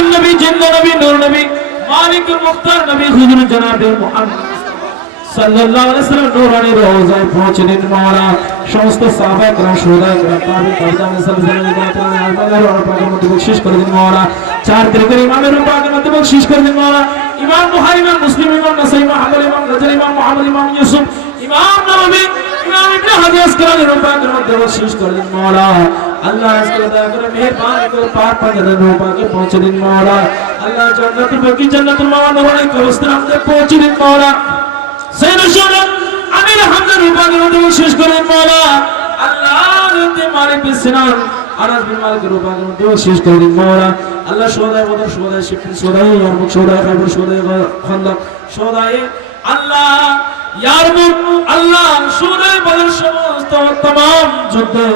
হায়াতুন নবী, জিন্দা নবী, নূর নবী, মালিকুল মুখতার নবী হুজুর জনাবে মুহাম্মদ সাল্লাল্লাহু আলাইহি ওয়াসাল্লাম নূরানি রওজায় পৌঁছলেন মাওলা। সমস্ত সাহাবা کرام শুহাদা کرام তাবিঈন তাবিঈন মধ্যে বখশিশ করে দিন মাওলা। চার দিকের ইমামের রূপাকের মধ্যে বখশিশ করে দিন মাওলা। ইমাম বুখারী, ইমাম মুসলিম, ইমাম নাসাঈ, ইমাম আহমদ, ইমাম রাজা, ইমাম মুহাম্মদ, ইমাম ইউসুফ, ইমাম নববী, ইমাম ইবনে হাজার আসকালানি রূপাকের মধ্যে বখশিশ করে দিন মাওলা। আল্লাহ আজকে দয়া করে মেহেরবানি করে পাক পাঞ্জাদের রূপাকে পৌঁছে দিন মাওলা। আল্লাহ জান্নাতুল বাকি, জান্নাতুল মাওয়া নবী কবরস্থানে আমাদের পৌঁছে দিন মাওলা। সাইয়্যিদুল আমির হামজা রূপাকের মধ্যে বখশিশ করে দিন মাওলা। আল্লাহ রতে মালিক বিন সিনান, আনাস বিন মালিকের রূপাকের মধ্যে বখশিশ করে দিন মাওলা। আল্লাহ শুহাদায়ে বদর, শুহাদায়ে সিফিন, শুহাদায়ে ইয়ারমুক, শুহাদায়ে খায়বর, শুহাদায়ে খান্দক, শুহাদায়ে আল্লাহ ইয়ারমুক, আল্লাহ শুহাদায়ে বদর সমস্ত तमाम যুদ্ধে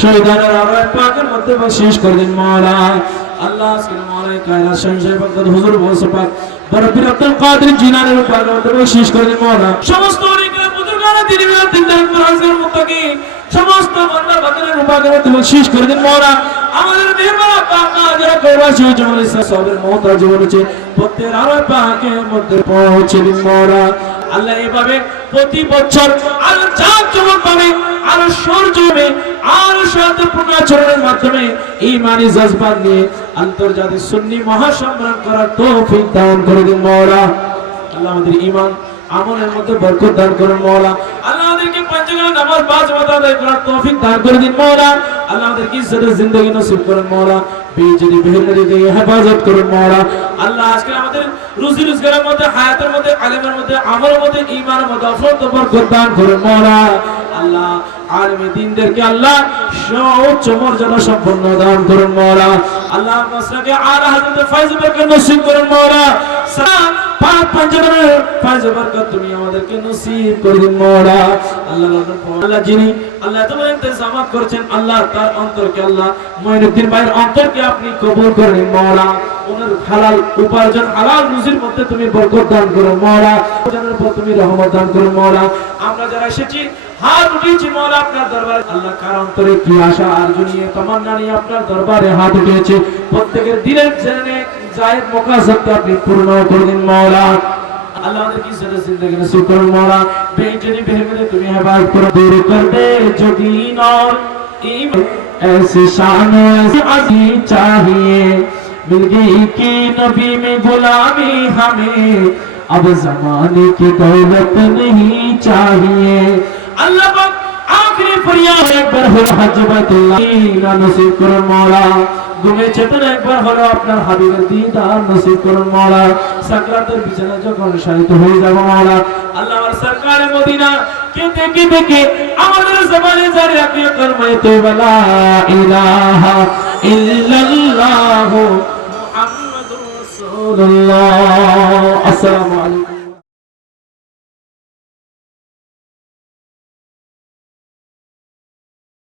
শহীদানের আরওয়াহ পাকের মধ্যে বখশিশ করে দিন মাওলা। আল্লাহ আজকে মাওলায়ে কায়নাত শহীদ বরকত হুজুর বলছে পাক বরবির আব্দুল কাদের জিলানীর রূপাকের মধ্যে বখশিশ করে দিন মাওলা। সমস্ত ওলিদের বুজুর্গানে দিনের দিনদার ফরজের মুত্তাকি সমস্ত বান্দা বান্দাদের রূপাকের মধ্যে বখশিশ করে দিন মাওলা। আমাদের মেহমান পাক যারা কবরবাসী জীবন সবের মওতা জীবন আছে প্রত্যেক আরওয়াহ পাকের মধ্যে পৌঁছে দিন মাওলা। আল্লাহ এভাবে প্রতি বছর আরো জাঁকজমক ভাবে আরো সৌর্যে আরো শান্তিপূর্ণ আচরণের মাধ্যমে ঈমানি জজবা নিয়ে আন্তর্জাতিক সুন্নি মহাসম্মেলন করার তৌফিক দান করে দিন মাওলা। আল্লাহ আমাদের ঈমান আমলের মধ্যে বরকত দান করুন মাওলা। আল্লাহ আমাদেরকে পাঁচওয়াক্ত নামাজ পাঁচ ওয়াক্ত আদায় করার তৌফিক দান করে দিন মাওলা। আল্লাহ আমাদেরকে ইজ্জতের জিন্দেগি নসিব করুন মাওলা। বেঈমানি বেহুদাকে হেফাজত করুন মাওলা। আল্লাহ আজকে আমাদের রুজি রোজগারের মধ্যে, হায়াতের মধ্যে, আলেমের মধ্যে, আমলের মধ্যে, ঈমানের মধ্যে আফরত বরকত দান করুন মাওলা। আল্লাহ আলেমে দ্বীনদেরকে আল্লাহ সর্বোচ্চ মর্যাদা সম্পন্ন দান করুন মাওলা। আল্লাহ মাসলাকে আলা হযরত ফায়জ বরকত নসিব করুন মাওলা। পাক পাঞ্জাবের ফায়জ বরকত তুমি আমাদেরকে নসিব করে দিন মাওলা। আল্লাহ যিনি আল্লাহ তোমার ইন্তজামাত করেছেন আল্লাহ তার অন্তরকে আল্লাহ মঈনুদ্দিন ভাইয়ের অন্তরকে আপনি কবুল করে নিন মাওলা। ওনার হালাল উপার্জন, হালাল রুজির মধ্যে তুমি বরকত দান করো মাওলা। জানার পর তুমি রহমত দান করো মাওলা। আমরা যারা এসেছি হাত উঠিয়েছি মাওলা আপনার দরবারে, আল্লাহ কার অন্তরে কি আশা আরজু নিয়ে তামান্না নিয়ে আপনার দরবারে হাত উঠিয়েছে প্রত্যেকের দিলের জেনে জায়েদ মুকাসাদকে আপনি পূর্ণ করে দিন মাওলা। আল্লাহ আমাদের কি সারা জিন্দেগি নসিব করুন মাওলা। বেঈমানি বেহুদা তুমি হেফাজত করো, দূর কর দে जो दीन और ईमान ऐसे शान ऐसे अज़ीम चाहिए मिल गई कि नबी में गुलामी हमें अब जमाने की दौलत नहीं चाहिए। अल्लाह पाक आखिरी फरियाद একবার হলো হজ বাইতুল্লাহ নসিব করুন মাওলা। ঘুমে চেতনা একবার হলো আপনার হাবিবের দিদার নসিব করুন মাওলা। সাকরাতের বিছানা যখন শায়িত হয়ে যাব মাওলা, আল্লাহ আর সরকারে মদিনা কেতে কেতে আমাদের জবানে জারি রাখিয়ে কলমে তওবা লা ইলাহা ইল্লাল্লাহু মুহাম্মাদুর রাসূলুল্লাহ। আসসালামু আলাইকুম।